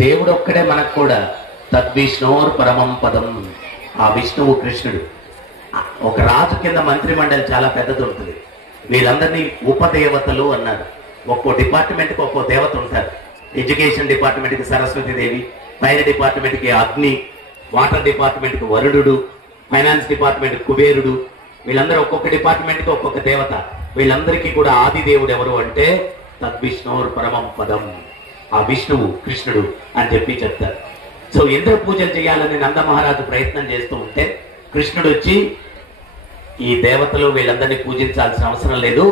దేవుడు ఒక్కడే మనకు కూడా తద్విష్ణోర్ పరమం పదం. ఆ విష్ణువు కృష్ణుడు. ఒక రాజు కింద మంత్రి మండలి చాలా పెద్దది ఉంటుంది. వీళ్ళందరినీ ఉపదేవతలు అన్నారు. ఒక్కో డిపార్ట్మెంట్కి ఒక్కో దేవత ఉంటారు. ఎడ్యుకేషన్ డిపార్ట్మెంట్కి సరస్వతి దేవి, ఫైర్ డిపార్ట్మెంట్కి అగ్ని, వాటర్ డిపార్ట్మెంట్కి వరుడు, ఫైనాన్స్ డిపార్ట్మెంట్ కుబేరుడు. వీళ్ళందరూ ఒక్కొక్క డిపార్ట్మెంట్కి ఒక్కొక్క దేవత. వీళ్ళందరికీ కూడా ఆది దేవుడు ఎవరు అంటే తద్విష్ణోర్ పరమం పదం, ఆ విష్ణువు కృష్ణుడు అని చెప్పి చెప్తారు. సో ఇంద్ర పూజలు చేయాలని నంద మహారాజు ప్రయత్నం చేస్తూ ఉంటే కృష్ణుడు వచ్చి ఈ దేవతలు వీళ్ళందరినీ పూజించాల్సిన అవసరం లేదు,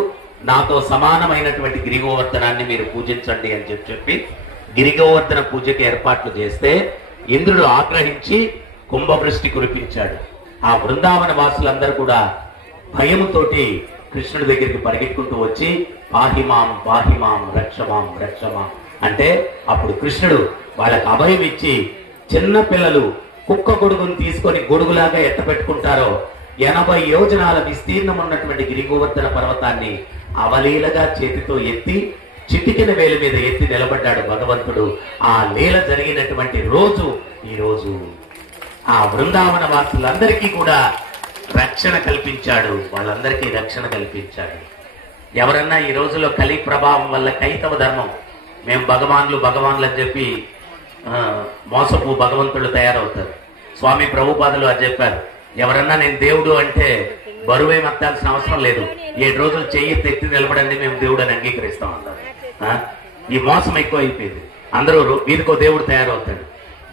నాతో సమానమైనటువంటి గిరిగోవర్ధనాన్ని మీరు పూజించండి అని చెప్పి గిరిగోవర్ధన పూజకి ఏర్పాట్లు చేస్తే ఇంద్రుడు ఆగ్రహించి కుంభవృష్టి కురిపించాడు. ఆ బృందావన వాసులందరూ కూడా భయముతోటి కృష్ణుడి దగ్గరికి పరిగెత్తుకుంటూ వచ్చి పాహిమాం పాహిమాం రక్షమాం రక్షమాం అంటే అప్పుడు కృష్ణుడు వాళ్ళకి అభయం ఇచ్చి, చిన్న పిల్లలు కుక్క గొడుగును తీసుకొని గొడుగులాగా ఎట్టపెట్టుకుంటారో 80 యోజనాల విస్తీర్ణం ఉన్నటువంటి గిరిగోవర్ధన పర్వతాన్ని అవలీలగా చేతితో ఎత్తి చిటికెన వేలు మీద ఎత్తి నిలబడ్డాడు భగవంతుడు. ఆ లీల జరిగినటువంటి రోజు ఈ రోజు. ఆ బృందావన వాసులందరికీ కూడా రక్షణ కల్పించాడు, వాళ్ళందరికీ రక్షణ కల్పించాడు. ఎవరన్నా ఈ రోజులో కలి ప్రభావం వల్ల కైతవ ధర్మం, మేము భగవాన్లు అని చెప్పి మోసపు భగవంతుడు తయారవుతారు. స్వామి ప్రభుపాదులు అది చెప్పారు, ఎవరన్నా నేను దేవుడు అంటే బరువే మత్తాల్సిన అవసరం లేదు, 7 రోజులు చెయ్యి ఎత్తి నిలబడండి మేము దేవుడు అని అంగీకరిస్తాం అన్నారు. ఈ మోసం ఎక్కువ అయిపోయింది. అందరూ వీధికో దేవుడు తయారవుతాడు.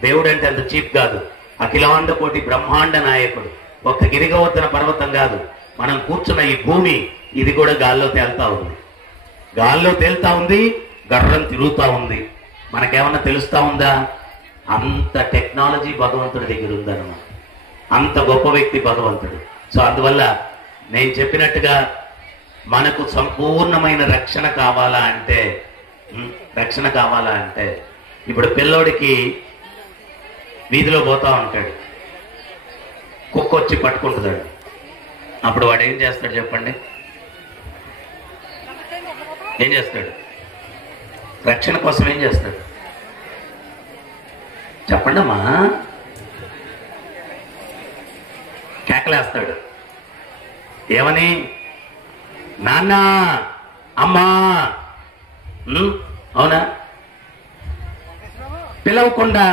దేవుడు అంటే అంత చీప్ కాదు, అఖిలాండ కోటి బ్రహ్మాండ నాయకుడు. ఒక్క గిరిగోవర్ధన పర్వతం కాదు, మనం కూర్చున్న ఈ భూమి ఇది కూడా గాల్లో తేలుతా ఉంది, గర్రం తిరుగుతా ఉంది. మనకేమన్నా తెలుస్తా ఉందా? అంత టెక్నాలజీ భగవంతుడి దగ్గర ఉందన్నమాట. అంత గొప్ప వ్యక్తి భగవంతుడు. సో అందువల్ల నేను చెప్పినట్టుగా మనకు సంపూర్ణమైన రక్షణ కావాలా అంటే ఇప్పుడు పిల్లోడికి వీధిలో పోతా ఉంటాడు, కుక్క వచ్చి పట్టుకుంటున్నాడు. అప్పుడు వాడు ఏం చేస్తాడు చెప్పండి? ఏం చేస్తాడు? రక్షణ కోసం ఏం చేస్తాడు చెప్పండి అమ్మా? కేకలేస్తాడు. ఏమని? నాన్న, అమ్మా. అవునా? పిలవకుండా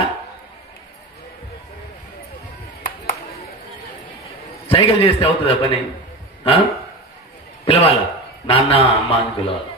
సైకిల్ చేస్తే అవుతుందా పని? పిలవాలా? నాన్న అమ్మ అని పిలవాలి.